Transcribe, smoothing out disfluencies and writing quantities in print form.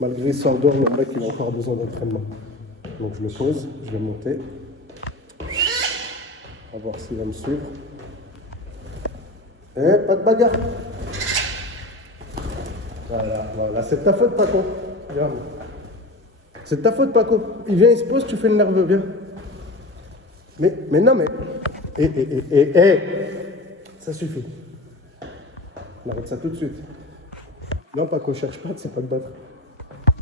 Malgré ça dehors, le mec il a encore besoin d'entraînement. Donc je me pose, je vais monter. On va voir s'il va me suivre. Eh, pas de bagarre. Voilà, c'est de ta faute, Paco. Regarde. C'est de ta faute, Paco. Il vient, il se pose, tu fais le nerveux, viens. Mais non, mais... Ça suffit. On arrête ça tout de suite. Non, Paco, cherche pas, c'est pas de battre.